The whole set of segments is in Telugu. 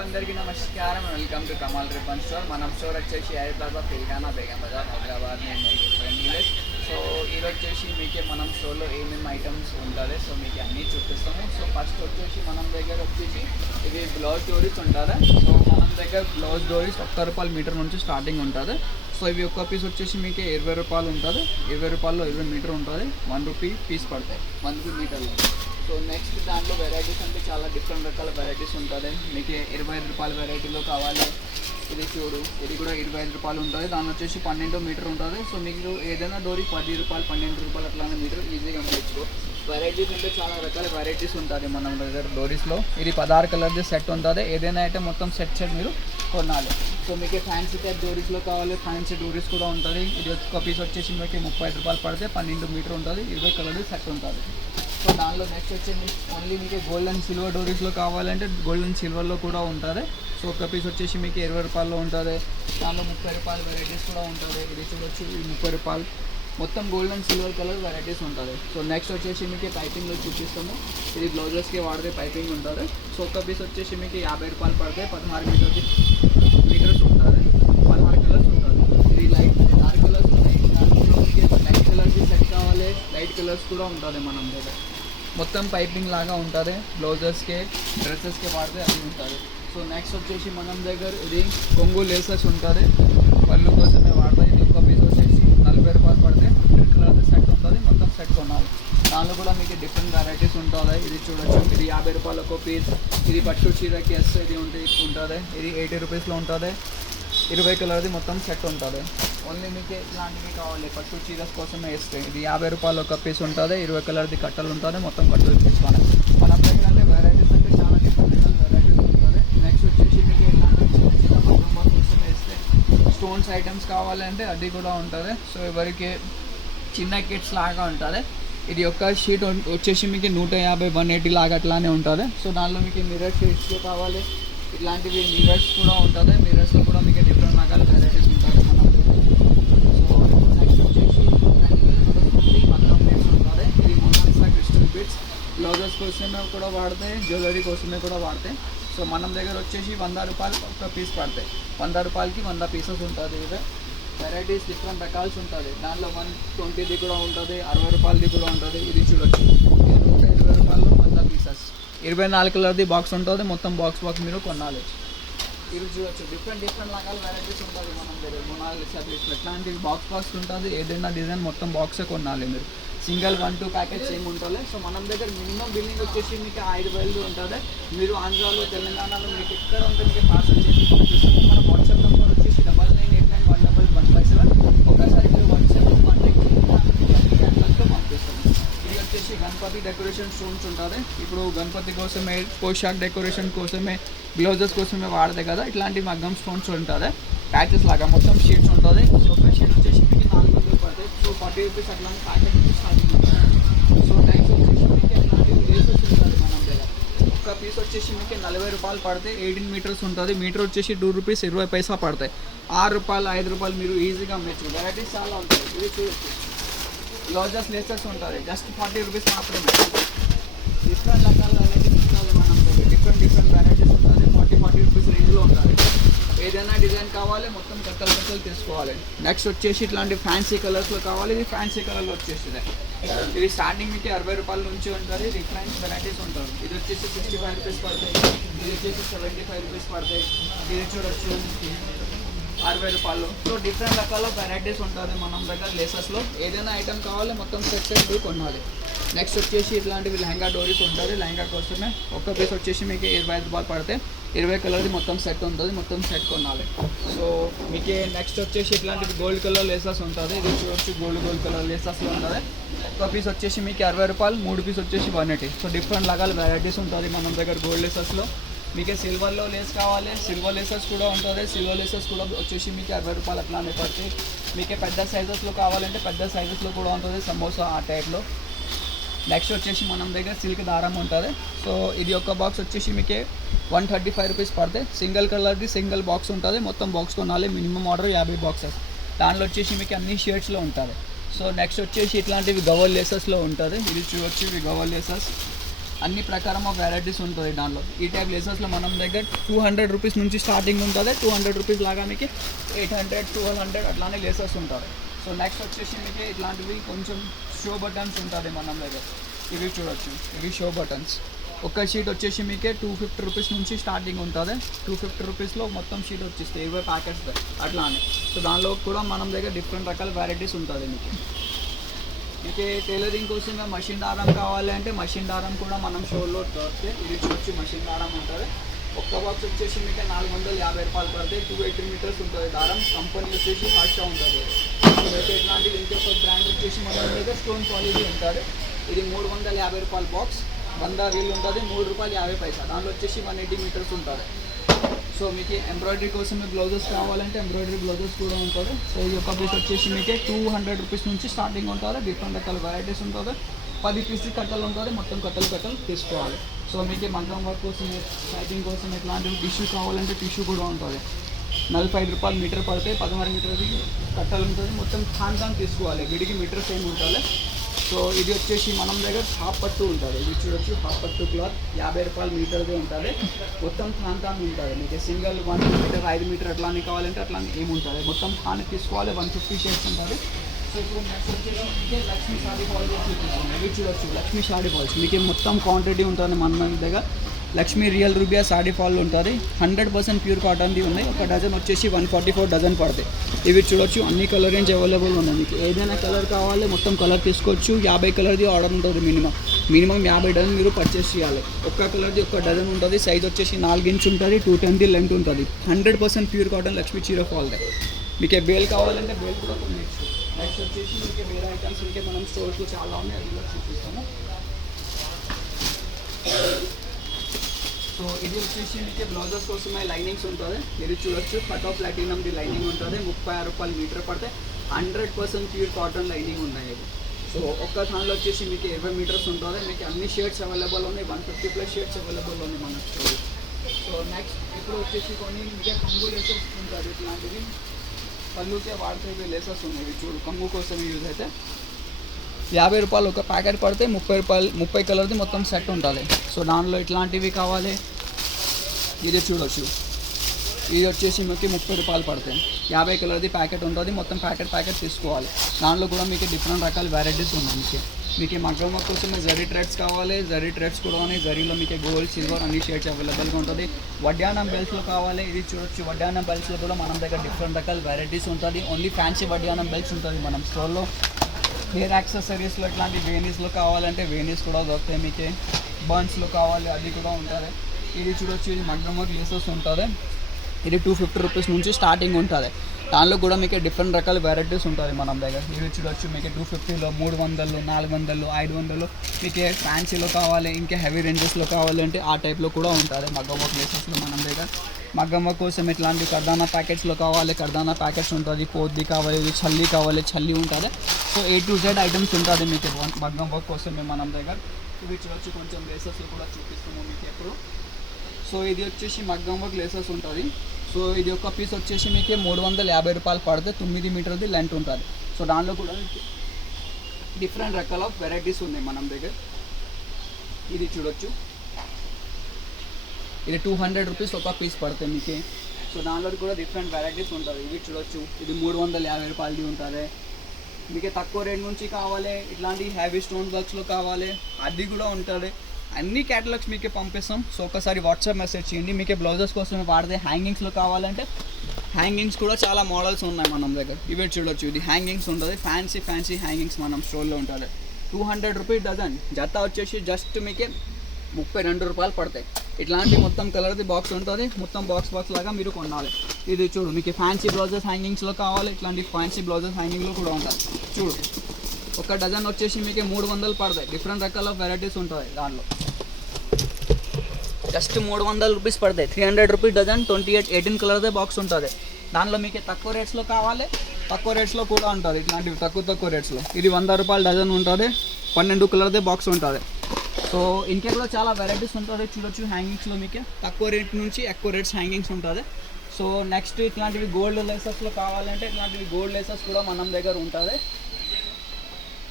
అందరికీ నమస్కారం. Welcome to Kamal Ripon store. మన స్టోర్ వచ్చేసి హైదరాబాద్ తెలంగాణ బేగం బజార్ హైదరాబాద్ ఫ్రెండ్లీ. సో ఇది వచ్చేసి మీకే మనం స్టోర్లో ఏమేమి ఐటమ్స్ ఉంటుంది సో మీకు అన్నీ చూపిస్తాము. సో ఫస్ట్ వచ్చేసి మనం దగ్గర వచ్చేసి ఇది బ్లౌజ్ డోరీస్ ఉంటుంది. సో మనం దగ్గర బ్లౌజ్ డోరీస్ ₹1 మీటర్ నుంచి స్టార్టింగ్ ఉంటుంది. సో ఇవి ఒక్క పీస్ వచ్చేసి మీకు ₹20 ఉంటుంది. ₹20లో 20 మీటర్ ఉంటుంది. ₹1 పీస్ పడతాయి 1 మీటర్లో. సో నెక్స్ట్ దాంట్లో వెరైటీస్ అంటే చాలా డిఫరెంట్ రకాల వెరైటీస్ ఉంటుంది. మీకు ₹25 వెరైటీలో కావాలి. ఇది చూడు, ఇది కూడా ₹25 ఉంటుంది. దాని వచ్చేసి 12 మీటర్ ఉంటుంది. సో మీకు ఏదైనా డోరీ ₹10 ₹12 అట్లానే మీటర్ ఈజీగా అమ్మచ్చు. వెరైటీస్ అంటే చాలా రకాల వెరైటీస్ ఉంటుంది మన దగ్గర డోరీస్లో. ఇది 16 కలర్ది సెట్ ఉంటుంది. ఏదైనా అయితే మొత్తం సెట్ మీరు కొనాలి. సో మీకు ఫ్యాన్సీ టైప్ డోరీస్లో కావాలి, ఫ్యాన్సీ డోరీస్ కూడా ఉంటుంది. ఇది ఒక పీస్ వచ్చేసి మీకు ₹30 పడితే 12 మీటర్ ఉంటుంది. 20 కలర్ది సెట్ ఉంటుంది. సో దానిలో నెక్స్ట్ వచ్చేసి ఓన్లీ మీకు గోల్డ్ అండ్ సిల్వర్ డోరీస్లో కావాలంటే గోల్డ్ అండ్ సిల్వర్లో కూడా ఉంటుంది. సో ఒక పీస్ వచ్చేసి మీకు ₹20 ఉంటుంది. దానిలో ₹30 వెరైటీస్ కూడా ఉంటుంది. ఇది చూడొచ్చు, ఇది ₹30 మొత్తం gold and silver colour varieties ఉంటుంది. సో నెక్స్ట్ వచ్చేసి మీకు పైపింగ్లో చూపిస్తాము. ఇది బ్లౌజెస్కి వాడితే పైపింగ్ ఉంటుంది. సో ఒక పీస్ వచ్చేసి మీకు ₹50 పడితే 16 మీటర్స్ ఉంటుంది. 16 కలర్స్ ఉంటుంది. ఇది లైట్ డార్క్ కలర్స్ ఉన్నాయి. లైట్ కలర్కి సెట్ కావాలి, లైట్ కలర్స్ కూడా ఉంటుంది మనం దగ్గర. మొత్తం పైపింగ్ లాగా ఉంటుంది. బ్లౌజెస్కి డ్రెస్సెస్కి వాడితే అది ఉంటుంది. సో నెక్స్ట్ వచ్చేసి మనం దగ్గర ఇది కొంగు లేసెస్ ఉంటుంది. పళ్ళు కోసమే వాడతాయి. ఇది ఒక పీస్ వచ్చేసి ₹40 పడితే రెడ్ కలర్ సెట్ ఉంటుంది. మొత్తం సెట్ కొనాలి. దానిలో కూడా మీకు డిఫరెంట్ వెరైటీస్ ఉంటుంది. ఇది చూడొచ్చు, ఇది ₹50 ఒక పీస్. ఇది పట్టు చీరకి ఇది ఉంటుంది. ఇది ₹80లో ఉంటుంది. 20 కలర్ది మొత్తం సెట్ ఉంటుంది. ఓన్లీ మీకు ఇలాంటివి కావాలి పట్టు చీరస్ కోసమే వేస్తే ఇది ₹50 ఒక పీస్ ఉంటుంది. 20 కలర్ది కట్టలు ఉంటుంది. మొత్తం కట్టలు తీసుకోవాలి. మన దగ్గర అంటే వెరైటీస్ అంటే చాలా డిఫరెంట్ వెరైటీస్ ఉంటుంది. నెక్స్ట్ వచ్చేసి మీకు ఇలాంటి చిన్న కోసమే వేస్తే స్టోన్స్ ఐటమ్స్ కావాలంటే అది కూడా ఉంటుంది. సో ఎవరికి చిన్న కిట్స్ లాగా ఉంటుంది. ఇది ఒక షీట్ వచ్చేసి మీకు 150 180 లాగా అట్లానే ఉంటుంది. సో దానిలో మీకు మిర్రర్ షీట్స్ కావాలి. ఇట్లాంటివి మిర్రర్స్ కూడా ఉంటుంది. మిర్రర్స్లో కూడా మీకు డిఫరెంట్ రకాల వెరైటీస్ ఉంటుంది మనం. సో నెక్స్ట్ వచ్చేసి ఉంటుంది. ఇది మొనాలిసా క్రిస్టల్ బిట్స్ బ్లౌజెస్ కోసమే కూడా వాడతాయి, జ్యువెలరీ కోసమే కూడా వాడతాయి. సో మనం దగ్గర వచ్చేసి ₹100 ఒక పీస్ పడతాయి. ₹100కి 100 పీసెస్ ఉంటుంది. ఇదే వెరైటీస్ డిఫరెంట్ రకాల్స్ ఉంటుంది. దాంట్లో 120ది కూడా ఉంటుంది, ₹60ది కూడా ఉంటుంది. ఇది చూడొచ్చు, ఇది ₹120 100 పీసెస్. 24 కలర్ది బాక్స్ ఉంటుంది. మొత్తం బాక్స్ మీరు కొనాలి. ఇది చూడొచ్చు, డిఫరెంట్ రకాల వెరైటీస్ ఉంటుంది మనం దగ్గర. మొనాలిసా ఎట్లాంటి బాక్స్ ఉంటుంది. ఏదైనా డిజైన్ మొత్తం బాక్సే కొనాలి మీరు. సింగిల్ 1-2 ప్యాకెట్స్ ఏమి ఉంటుంది. సో మనం దగ్గర మినిమం బిల్లింగ్ వచ్చేసి మీకు ₹5,000 ఉంటుంది. మీరు ఆంధ్రాలో తెలంగాణలో మీకు ఎక్కడ ఉంటే మీకు పార్సల్ చేసి పంపిస్తాము. మన వాట్సాప్ నెంబర్ వచ్చేసి 9989111157. ఒకసారి మీరు వాట్సాప్ కాంటాక్ట్తో పంపిస్తాము. ఇది వచ్చేసి గణపతి డెకరేషన్ స్టోన్స్ ఉంటుంది. ఇప్పుడు గణపతి కోసమే, పోషాక్ డెకరేషన్ కోసమే, బ్లౌజెస్ కోసమే వాడతాయి కదా, ఇట్లాంటి మగ్గం స్టోన్స్ ఉంటుంది. ప్యాచెస్ లాగా మొత్తం షీట్స్ ఉంటుంది. ఒక షీట్ వచ్చేసి మీకు ₹400 పడతాయి. సో ₹40 అట్లానే ప్యాకెట్ నుంచి స్టార్టింగ్ ఉంటుంది. సో నెక్స్ట్ వచ్చేసి మీకు అట్లాంటి లేసెస్ ఉంటుంది మనం దగ్గర. ఒక పీస్ వచ్చేసి మీకు ₹40 పడితే 18 మీటర్స్ ఉంటుంది. మీటర్ వచ్చేసి ₹2 20 పడతాయి. ₹6 ₹5 మీరు ఈజీగా అమ్మచ్చు. వెరైటీస్ చాలా ఉంటాయి. ఇది చూడొచ్చు, బ్లౌజెస్ లేసెస్ ఉంటుంది. జస్ట్ ₹40 మాత్రమే. డిఫరెంట్ రకాల వెరైటీస్ ఉంటుంది మనం దగ్గర. డిఫరెంట్ వెరైటీస్ ఉంటుంది. ₹40 రేంజ్లో ఉంటుంది. ఏదైనా డిజైన్ కావాలి మొత్తం కట్టలు తీసుకోవాలి. నెక్స్ట్ వచ్చేసి ఇట్లాంటి ఫ్యాన్సీ కలర్స్లో కావాలి. ఇది ఫ్యాన్సీ కలర్లో వచ్చేసింది. ఇది స్టార్టింగ్ మీకు ₹60 నుంచి ఉంటుంది. డిఫరెంట్ వెరైటీస్ ఉంటుంది. ఇది వచ్చేసి ₹65 పడతాయి. ఇది వచ్చేసి ₹75 పడతాయి. ఇది చూడొచ్చు ₹60. సో డిఫరెంట్ రకాల వెరైటీస్ ఉంటుంది మనం దగ్గర లేసెస్లో. ఏదైనా ఐటమ్ కావాలి మొత్తం సెట్ కొనాలి. నెక్స్ట్ వచ్చేసి ఇట్లాంటివి లెహంగా డోరీస్ ఉంటుంది. లెహంగా కోసమే ఒక్క పీస్ వచ్చేసి మీకు ₹25 పడితే 20 కలర్ది మొత్తం సెట్ ఉంటుంది. మొత్తం సెట్ కొనాలి. సో మీకు నెక్స్ట్ వచ్చేసి ఇట్లాంటివి గోల్డ్ కలర్ లేసెస్ ఉంటుంది. ఇది చూడొచ్చు, గోల్డ్ కలర్ లేసెస్లో ఉంటుంది. ఒక్క పీస్ వచ్చేసి మీకు ₹60, 3 పీస్ వచ్చేసి 180. సో డిఫరెంట్ రకాల వెరైటీస్ ఉంటుంది మనం దగ్గర గోల్డ్ లేసెస్లో. మీకు సిల్వర్లో లేస్ కావాలి, సిల్వర్ లేసెస్ కూడా ఉంటుంది. సిల్వర్ లేసెస్ కూడా వచ్చేసి మీకు ₹60 అట్లానే పడుతుంది. మీకు పెద్ద సైజెస్లో కావాలంటే పెద్ద సైజెస్లో కూడా ఉంటుంది, సమోసా ఆ టైప్లో. నెక్స్ట్ వచ్చేసి మనం దగ్గర సిల్క్ దారం ఉంటుంది. సో ఇది ఒక బాక్స్ వచ్చేసి మీకు ₹135 పడితే. సింగిల్ కలర్ది సింగిల్ బాక్స్ ఉంటుంది. మొత్తం బాక్స్ కొనాలి. Minimum order 50 boxes. దానిలో వచ్చేసి మీకు అన్ని షేడ్స్లో ఉంటుంది. సో నెక్స్ట్ వచ్చేసి ఇట్లాంటివి గవల్ లేసెస్లో ఉంటుంది. ఇది చూడొచ్చు, ఇవి గవల్ లేసెస్. అన్ని ప్రకారం ఆఫ్ వెరైటీస్ ఉంటుంది దాంట్లో. ఈ టైప్ లేసెస్లో మనం దగ్గర 200 రూపీస్ నుంచి స్టార్టింగ్ ఉంటుంది. 200 రూపీస్ లాగా మీకు 800, 1200 అట్లానే లేసెస్ ఉంటుంది. సో నెక్స్ట్ వచ్చేసి మీకు ఇట్లాంటివి కొంచెం షో బటన్స్ ఉంటుంది మన దగ్గర. ఇవి చూడొచ్చు, ఇవి షో బటన్స్. ఒక షీట్ వచ్చేసి మీకే 250 రూపీస్ నుంచి స్టార్టింగ్ ఉంటుంది. 250 రూపీస్లో మొత్తం షీట్ వచ్చేస్తాయి 20 ప్యాకెట్స్ అట్లానే. సో దానిలో కూడా మనం దగ్గర డిఫరెంట్ రకాల వెరైటీస్ ఉంటుంది. మీకు టైలరింగ్ కోసం మషిన్ దారం కావాలి అంటే మషిన్ దారం కూడా మనం షోలో దొరికితే ఇది చూసి మషిన్ దారం ఉంటుంది. ఒక్క బాక్స్ వచ్చేసి మీకు 450 రూపాయలు పడుతుంది. 280 మీటర్స్ ఉంటుంది దారం. కంపెనీ వచ్చేసి హర్ష ఉంటుంది. అయితే ఇట్లాంటిది ఇంకొక బ్రాండ్ వచ్చేసి మన దగ్గర స్టోన్ క్వాలిటీ ఉంటుంది. ఇది 350 రూపాయల బాక్స్, 100 రీల్ ఉంటుంది, ₹3.50. దానిలో వచ్చేసి 180 మీటర్స్ ఉంటుంది. సో మీకు ఎంబ్రాయిడరీ కోసం బ్లౌజెస్ కావాలంటే ఎంబ్రాయిడరీ బ్లౌజెస్ కూడా ఉంటుంది. సో ఈ యొక్క పీస్ వచ్చేసి మీకు 200 రూపీస్ నుంచి స్టార్టింగ్ ఉంటుంది. డిఫరెంట్ రకాల వెరైటీస్ ఉంటుంది. 10 పీసెస్ కట్టలు ఉంటుంది. మొత్తం కట్టలు తీసుకోవాలి. సో మీకు మగ్గం వర్క్ కోసం, టైపింగ్ కోసం ఇట్లాంటివి టిష్యూ కావాలంటే టిష్యూ కూడా ఉంటుంది. 45 రూపాయలు మీటర్ పడితే 16 మీటర్ది కట్టలు ఉంటుంది. మొత్తం ఖాన్ తీసుకోవాలి. వీడికి మీటర్ సేమ్ ఉంటుంది. సో ఇది వచ్చేసి మనం దగ్గర హాఫ్ పట్టు ఉంటుంది. ఇది చూడొచ్చు, హాఫ్ పట్టు క్లాత్ 50 రూపాయలు మీటర్దే ఉంటుంది. మొత్తం ఖాన్ ఉంటుంది. మీకు సింగిల్ 1 మీటర్ 5 మీటర్ అట్లానే కావాలంటే అట్లా ఏముంటుంది. మొత్తం ఖాన్ తీసుకోవాలి. 150 షేడ్స్ ఉంటుంది. సో ఇప్పుడు నెక్స్ట్ వచ్చేసి మీకే లక్ష్మీ సారీ ఫాల్స్ చూపిస్తుంది. ఇవి చూడొచ్చు, లక్ష్మీ సారీ ఫాల్స్ మీకు మొత్తం క్వాంటిటీ ఉంటుంది మన దగ్గర. లక్ష్మీ రియల్ రూబియా సారీ ఫాల్ ఉంటుంది. 100% ప్యూర్ కాటన్ది ఉన్నాయి. ఒక డజన్ వచ్చేసి 144 డజన్ పడతాయి. ఇవి చూడొచ్చు, అన్ని కలర్ రేంజ్ అవైలబుల్ ఉన్నాయి. మీకు ఏదైనా కలర్ కావాలి మొత్తం కలర్ తీసుకోవచ్చు. 50 కలర్ది ఆర్డర్ ఉంటుంది. మినిమం 50 డజన్ మీరు పర్చేస్ చేయాలి. ఒక్క కలర్ది ఒక్క డజన్ ఉంటుంది. సైజ్ వచ్చేసి 4 ఇంచ్ ఉంటుంది. 210 లెంత్ ఉంటుంది. 100% ప్యూర్ కాటన్ లక్ష్మీ చీర ఫాల్దే. మీకు బేల్ కావాలంటే బేల్ కూడా కొనేచ్చు. నెక్స్ట్ వచ్చేసి మీకు వేరే ఐటమ్స్ ఇంకే మనం స్టోర్స్లో చాలా ఉన్నాయి, అది కూడా చూపిస్తాము. సో ఇది వచ్చేసి మీకు బ్లౌజెస్ కోసమే లైనింగ్స్ ఉంటుంది. మీరు చూడొచ్చు, కట్ ఆఫ్ ప్లాటినంది లైనింగ్ ఉంటుంది. 36 రూపాయలు మీటర్ పడితే 100% ప్యూర్ కాటన్ లైనింగ్ ఉన్నాయి. సో ఒక్క దానిలో వచ్చేసి మీకు 20 మీటర్స్ ఉంటుంది. మీకు అన్ని షేడ్స్ అవైలబుల్ ఉన్నాయి. 150+ షేడ్స్ అవైలబుల్ ఉన్నాయి మన స్టోర్. సో నెక్స్ట్ ఇప్పుడు వచ్చేసి కొన్ని మీకు కంగు లేసెస్ ఉంటుంది. ఇట్లాంటివి పళ్ళుకే వాడితే లేసెస్ ఉన్నాయి. చూడు, కంగు కోసం యూజ్ అయితే 50 రూపాయలు ఒక ప్యాకెట్ పడితే 30 రూపాయలు 30 కలర్ది మొత్తం సెట్ ఉంటుంది. సో దానిలో ఇట్లాంటివి కావాలి. ఇది చూడొచ్చు, ఇది వచ్చేసి మీకు 30 రూపాయలు పడతాయి. 50 కలర్ది ప్యాకెట్ ఉంటుంది. మొత్తం ప్యాకెట్ తీసుకోవాలి. దాంట్లో కూడా మీకు డిఫరెంట్ రకాల వెరైటీస్ ఉన్నాయి. మీకు మగ్గం వర్క్ కోసం జరీ థ్రెడ్స్ కావాలి. జరీ థ్రెడ్స్ కూడా ఉన్నాయి. జరీలో మీకు గోల్డ్, సిల్వర్ అన్ని షేడ్స్ అవైలబుల్గా ఉంటుంది. వడ్డానం బెల్ట్స్లో కావాలి. ఇది చూడొచ్చు, వడ్డానం బెల్ట్స్లో కూడా మనం దగ్గర డిఫరెంట్ రకాల వెరైటీస్ ఉంటుంది. ఓన్లీ ఫ్యాన్సీ వడ్డానం బెల్ట్స్ ఉంటుంది మనం స్టోర్లో. హెయిర్ యాక్సెసరీస్లో ఇట్లాంటి వేనీస్లో కావాలంటే వేనీస్ కూడా దొరుకుతాయి. మీకు బర్న్స్లో కావాలి అది కూడా ఉంటుంది. ఇది చూడొచ్చు, ఇది మగ్గం వర్క్ లేసెస్ ఉంటుంది. ఇది 250 రూపీస్ నుంచి స్టార్టింగ్ ఉంటుంది. దానిలో కూడా మీకు డిఫరెంట్ రకాల వెరైటీస్ ఉంటుంది మనం దగ్గర. ఇది చూడొచ్చు, మీకు 250లో 300, 400, 500 మీకు ఫ్యాన్సీలో కావాలి. ఇంకా హెవీ రేంజెస్లో కావాలంటే ఆ టైప్లో కూడా ఉంటుంది మగ్గం వర్క్ లేసెస్లో మనం దగ్గర. మగ్గం వర్క్ కోసం ఇట్లాంటి కర్దానా ప్యాకెట్స్లో కావాలి. కర్దానా ప్యాకెట్స్ ఉంటుంది. పోద్ది కావాలి, ఇది చల్లి కావాలి, చల్లి ఉంటుంది. So A to Z items ఉంటుంది మీకు మగ్గం వర్క్ కోసమే మనం దగ్గర. ఇవి చూడొచ్చు, కొంచెం లేసెస్లో కూడా చూపిస్తాము మీకు ఎప్పుడు. సో ఇది వచ్చేసి మగ్గం వర్క్ లేసెస్ ఉంటుంది. సో ఇది ఒక పీస్ వచ్చేసి మీకు 350 రూపాయలు పడితే 9 మీటర్ది లెంత్ ఉంటుంది. సో దానిలో కూడా డిఫరెంట్ రకాల వెరైటీస్ ఉన్నాయి మనం దగ్గర. ఇది చూడొచ్చు, ఇది 200 రూపీస్ ఒక పీస్ పడుతుంది మీకు. సో దానిలో కూడా డిఫరెంట్ వెరైటీస్ ఉంటుంది. ఇవి చూడొచ్చు, ఇది 350 రూపాయలది ఉంటుంది. మీకు తక్కువ రేట్ నుంచి కావాలి, ఇట్లాంటి హ్యావీ స్టోన్ వర్క్స్లో కావాలి, అది కూడా ఉంటుంది. అన్ని క్యాటలాగ్స్ మీకే పంపిస్తాం. సో ఒకసారి వాట్సాప్ మెసేజ్ చేయండి. మీకే బ్లౌజెస్ కోసం వాడితే హ్యాంగింగ్స్లో కావాలంటే హ్యాంగింగ్స్ కూడా చాలా మోడల్స్ ఉన్నాయి మనం దగ్గర. ఇవి చూడొచ్చు, ఇది హ్యాంగింగ్స్ ఉంటుంది. ఫ్యాన్సీ హ్యాంగింగ్స్ మనం స్టోర్లో ఉంటుంది. 200 రూపీస్ డజన్. జత వచ్చేసి జస్ట్ మీకే 32 రూపాయలు పడతాయి. ఇట్లాంటి మొత్తం కలర్ది బాక్స్ ఉంటుంది. మొత్తం బాక్స్ లాగా మీరు కొనాలి. ఇది చూడు, మీకు ఫ్యాన్సీ బ్లౌజెస్ హ్యాంగింగ్స్లో కావాలి. ఇట్లాంటి ఫ్యాన్సీ బ్లౌజెస్ హ్యాంగింగ్లో కూడా ఉంటుంది. చూడు, ఒక డజన్ వచ్చేసి మీకు 300 పడతాయి. డిఫరెంట్ రకాల వెరైటీస్ ఉంటుంది దానిలో. జస్ట్ 300 రూపీస్ పడతాయి. 300 రూపీస్ డజన్. 18 కలర్దే బాక్స్ ఉంటుంది. దానిలో మీకు తక్కువ రేట్స్లో కావాలి, తక్కువ రేట్స్లో కూడా ఉంటుంది. ఇట్లాంటివి తక్కువ రేట్స్లో. ఇది 100 రూపాయల డజన్ ఉంటుంది. 12 కలర్దే బాక్స్ ఉంటుంది. సో ఇంకే కూడా చాలా వెరైటీస్ ఉంటుంది. చూడొచ్చు, హ్యాంగింగ్స్లో మీకు తక్కువ రేట్ నుంచి ఎక్కువ రేట్స్ హ్యాంగింగ్స్ ఉంటుంది. సో నెక్స్ట్ ఇట్లాంటివి గోల్డ్ లేసెస్లో కావాలంటే ఇట్లాంటివి గోల్డ్ లేసెస్ కూడా మనం దగ్గర ఉంటుంది.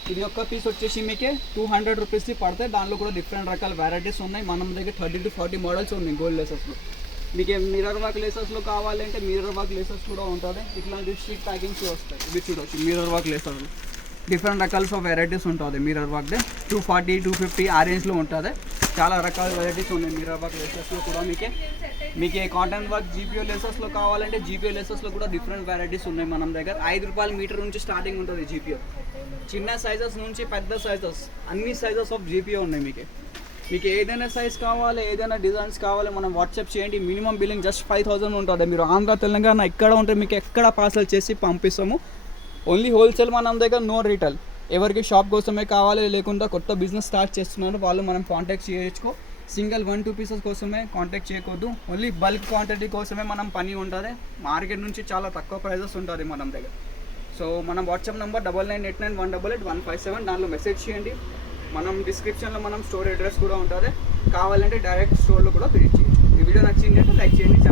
ఇది ఒక్క పీస్ వచ్చేసి మీకే 200 రూపీస్కి పడతాయి. దానిలో కూడా డిఫరెంట్ రకాల వెరైటీస్ ఉన్నాయి. మన దగ్గర 30 to 40 మోడల్స్ ఉన్నాయి గోల్డ్ లేసెస్లో. మీకు మిర్రర్ వర్క్ లేసెస్లో కావాలంటే మిర్రర్ వర్క్ లేసెస్ కూడా ఉంటుంది. ఇట్లాంటి షీట్ ప్యాకింగ్స్ వస్తాయి. ఇవి చూడవచ్చు మిర్రర్ వర్క్ లేసెస్, డిఫరెంట్ రకాల ఆఫ్ వెరైటీస్ ఉంటుంది. మిర్రర్ వర్క్ 240, 250 ఆ రేంజ్లో ఉంటుంది. చాలా రకాల వెరైటీస్ ఉన్నాయి మిర్రర్ వర్క్ లేసెస్లో కూడా. మీకు కాటన్ వర్క్ జీపీఓ లేసెస్లో కావాలంటే జీపీఓ లేసెస్లో కూడా డిఫరెంట్ వెరైటీస్ ఉన్నాయి మన దగ్గర. 5 రూపాయల మీటర్ నుంచి స్టార్టింగ్ ఉంటుంది జీపీఓ. చిన్న సైజెస్ నుంచి పెద్ద సైజెస్ అన్ని సైజెస్ ఆఫ్ జీపీఓ ఉన్నాయి. మీకు ఏదైనా సైజ్ కావాలి, ఏదైనా డిజైన్స్ కావాలి, మనం వాట్సాప్ చేయండి. మినిమం బిల్లింగ్ జస్ట్ 5000 ఉంటుంది. మీరు ఆంధ్ర తెలంగాణ ఎక్కడ ఉంటే మీకు ఎక్కడ పార్సల్ చేసి పంపిస్తాము. ఓన్లీ హోల్సేల్ మన దగ్గర, నో రీటైల్. ఎవరికి షాప్ కోసమే కావాలి, లేకుండా కొత్త బిజినెస్ స్టార్ట్ చేస్తున్నారు వాళ్ళు మనం కాంటాక్ట్ చేయొచ్చు. సింగిల్ 1-2 పీసెస్ కోసమే కాంటాక్ట్ చేయకూడదు. ఓన్లీ బల్క్ క్వాంటిటీ కోసమే మనం పని ఉంటుంది. మార్కెట్ నుంచి చాలా తక్కువ ప్రైజెస్ ఉంటుంది మన దగ్గర. సో మనం వాట్సాప్ నెంబర్ 9989188157 దానిలో మెసేజ్ చేయండి. మనం డిస్క్రిప్షన్లో మనం స్టోర్ అడ్రస్ కూడా ఉంటుంది. కావాలంటే డైరెక్ట్ స్టోర్లో కూడా విజిట్ చేయొచ్చు. ఈ వీడియో నచ్చిందంటే లైక్ చేయండి.